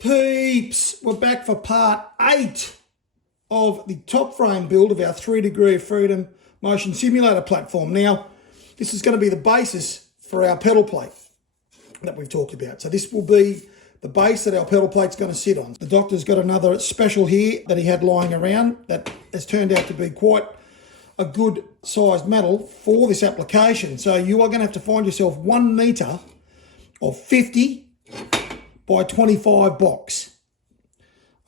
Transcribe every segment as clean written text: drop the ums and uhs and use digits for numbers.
Peeps, we're back for part 8 of the top frame build of our 3 Degree of Freedom motion simulator platform. Now, this is going to be the basis for our pedal plate that we've talked about. So this will be the base that our pedal plate's going to sit on. The doctor's got another special here that he had lying around that has turned out to be quite a good sized metal for this application. So you are going to have to find yourself 1 metre of 50 by 25 box.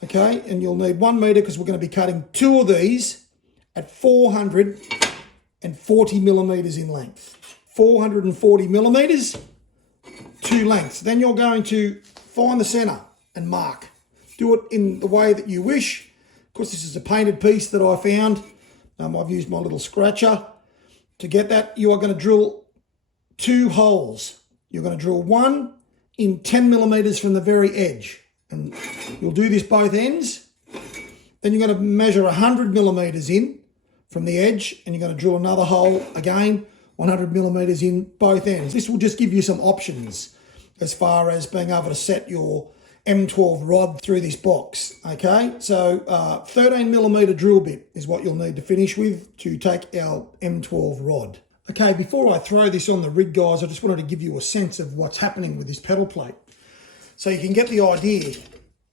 Okay, and you'll need 1 metre because we're going to be cutting 2 of these at 440 millimetres in length. 440 millimetres, 2 lengths. Then you're going to find the centre and mark. Do it in the way that you wish. Of course, this is a painted piece that I found. I've used my little scratcher to get that. You are going to drill 2 holes. You're going to drill 1 in 10 millimetres from the very edge. And you'll do this both ends. Then you're going to measure 100 millimetres in from the edge, and you're going to drill another hole again, 100 millimetres in both ends. This will just give you some options as far as being able to set your M12 rod through this box. Okay, so 13 millimetre drill bit is what you'll need to finish with to take our M12 rod. Okay, before I throw this on the rig, guys, I just wanted to give you a sense of what's happening with this pedal plate. So you can get the idea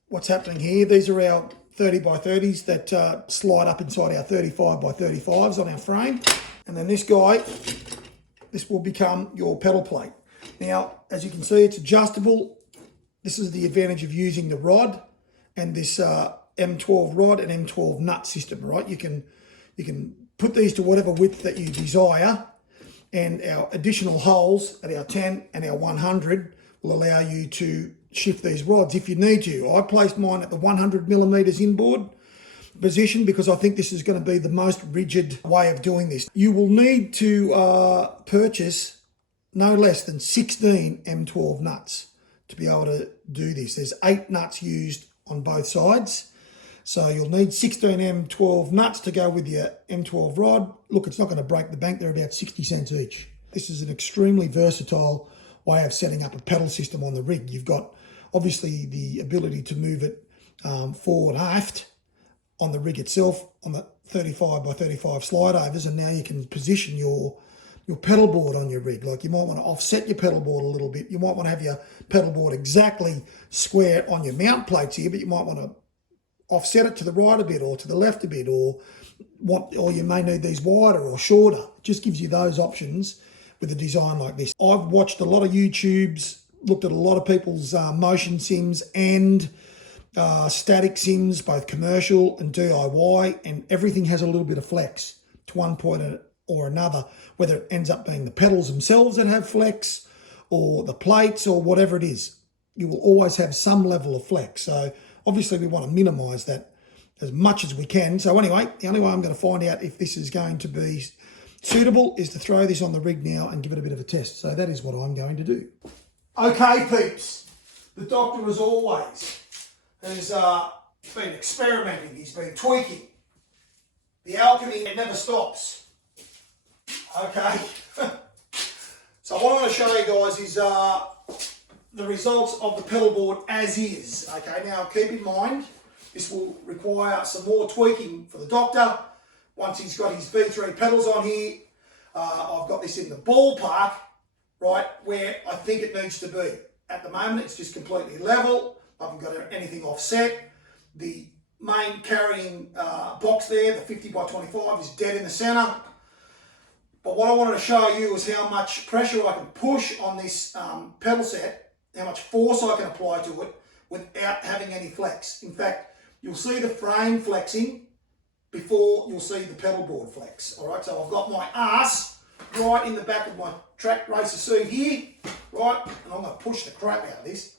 what's happening here. These are our 30 by 30s that slide up inside our 35 by 35s on our frame. And then this guy, this will become your pedal plate. Now, as you can see, it's adjustable. This is the advantage of using the rod and this M12 rod and M12 nut system, right? You can put these to whatever width that you desire, and our additional holes at our 10 and our 100 will allow you to shift these rods if you need to. I placed mine at the 100 millimetres inboard position because I think this is going to be the most rigid way of doing this. You will need to purchase no less than 16 M12 nuts to be able to do this. There's 8 nuts used on both sides. So you'll need 16 M12 nuts to go with your M12 rod. Look, it's not going to break the bank. They're about 60 cents each. This is an extremely versatile way of setting up a pedal system on the rig. You've got obviously the ability to move it forward and aft on the rig itself on the 35 by 35 slide overs, and now you can position your pedal board on your rig. Like, you might want to offset your pedal board a little bit. You might want to have your pedal board exactly square on your mount plates here, but you might want to offset it to the right a bit or to the left a bit, or you may need these wider or shorter. It just gives you those options with a design like this. I've watched a lot of YouTubes, looked at a lot of people's motion sims and static sims, both commercial and DIY, and everything has a little bit of flex to one point or another, whether it ends up being the pedals themselves that have flex or the plates or whatever it is. You will always have some level of flex. So obviously we want to minimise that as much as we can. So anyway, the only way I'm going to find out if this is going to be suitable is to throw this on the rig now and give it a bit of a test. So that is what I'm going to do. Okay, peeps, the doctor, as always, has been experimenting. He's been tweaking. The alchemy never stops. Okay. So what I'm going to show you guys is the results of the pedal board as is. Okay, now keep in mind, this will require some more tweaking for the doctor. Once he's got his V3 pedals on here, I've got this in the ballpark, right, where I think it needs to be. At the moment, it's just completely level. I haven't got anything offset. The main carrying box there, the 50 by 25, is dead in the centre. But what I wanted to show you is how much pressure I can push on this pedal set, how much force I can apply to it without having any flex. In fact, you'll see the frame flexing before you'll see the pedal board flex. All right, so I've got my arse right in the back of my track racer seat here, right, and I'm going to push the crap out of this.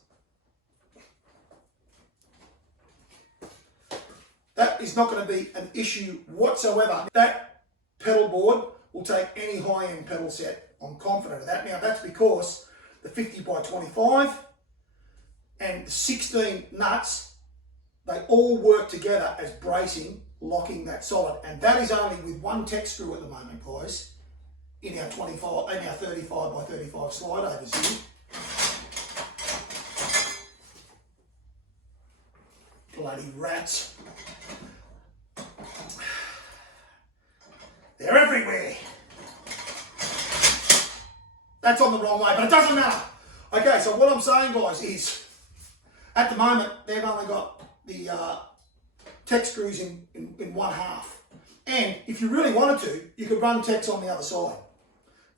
That is not going to be an issue whatsoever. That pedal board will take any high-end pedal set. I'm confident of that. Now, that's because the 50 by 25 and the 16 nuts, they all work together as bracing, locking that solid. And that is only with 1 tech screw at the moment, guys, in our 35 by 35 slide overs here. Bloody rats. They're everywhere. That's on the wrong way, but it doesn't matter. Okay, so what I'm saying, guys, is at the moment, they've only got the tech screws in one half. And if you really wanted to, you could run techs on the other side.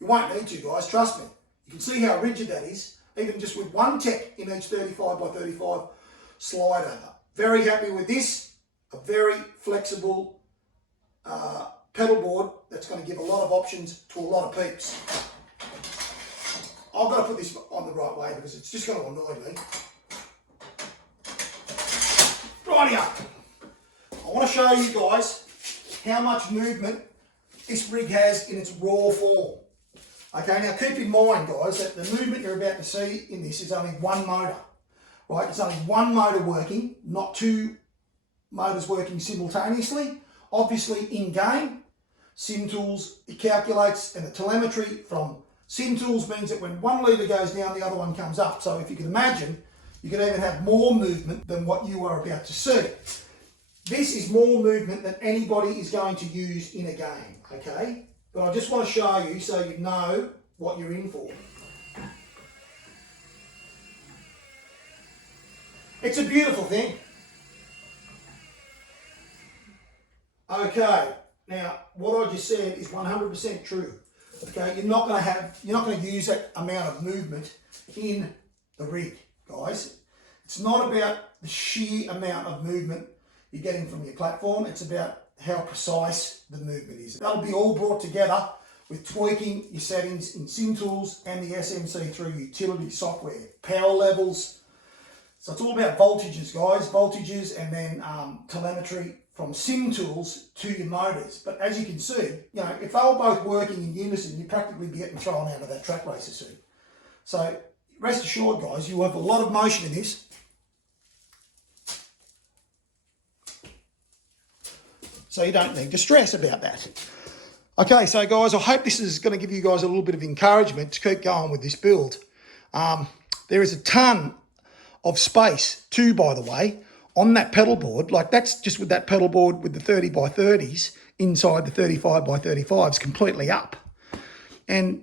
You won't need to, guys, trust me. You can see how rigid that is, even just with one tech in each 35 by 35 slide over. Very happy with this. A very flexible pedal board that's going to give a lot of options to a lot of peeps. I've got to put this on the right way because it's just going to annoy me. Rightio. I want to show you guys how much movement this rig has in its raw form. Okay, now keep in mind, guys, that the movement you're about to see in this is only one motor. Right, it's only one motor working, not two motors working simultaneously. Obviously, in-game, SimTools, it calculates, and the telemetry from SimTools means that when one lever goes down, the other one comes up. So if you can imagine, you can even have more movement than what you are about to see. This is more movement than anybody is going to use in a game, okay? But I just want to show you so you know what you're in for. It's a beautiful thing. Okay, now what I just said is 100% true. Okay, you're not going to use that amount of movement in the rig, guys. It's not about the sheer amount of movement you're getting from your platform. It's about how precise the movement is. That'll be all brought together with tweaking your settings in SimTools and the SMC through utility software, power levels. So it's all about voltages, guys, voltages, and then telemetry from SimTools to your motors. But as you can see, you know, if they were both working in unison, you'd practically be getting thrown out of that track racer suit. So rest assured, guys, you have a lot of motion in this. So you don't need to stress about that. Okay, so guys, I hope this is going to give you guys a little bit of encouragement to keep going with this build. There is a ton of space too, by the way, on that pedal board. Like that's just with that pedal board with the 30 by 30s inside the 35 by 35s completely up. And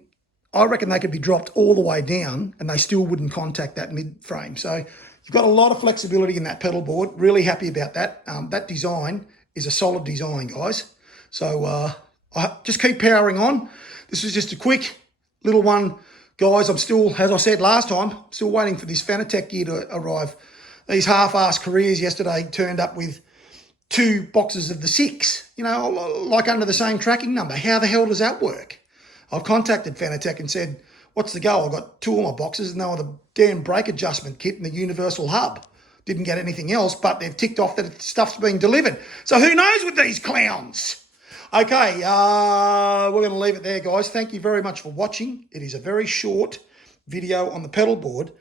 I reckon they could be dropped all the way down and they still wouldn't contact that mid frame. So you've got a lot of flexibility in that pedal board. Really happy about that. That design is a solid design, guys. So I just keep powering on. This was just a quick little one. Guys, I'm still, as I said last time, still waiting for this Fanatec gear to arrive. These half-assed careers yesterday turned up with 2 boxes of the 6, you know, like under the same tracking number. How the hell does that work? I've contacted Fanatec and said, what's the go? I've got 2 of my boxes and they were the damn brake adjustment kit and the universal hub. Didn't get anything else, but they've ticked off that stuff's being delivered. So who knows with these clowns? Okay, we're going to leave it there, guys. Thank you very much for watching. It is a very short video on the pedal board.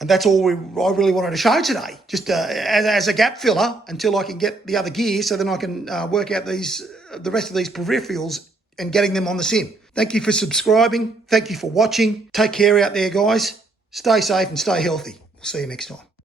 And that's all I really wanted to show today, just as a gap filler until I can get the other gear so then I can work out the rest of these peripherals and getting them on the sim. Thank you for subscribing. Thank you for watching. Take care out there, guys. Stay safe and stay healthy. We'll see you next time.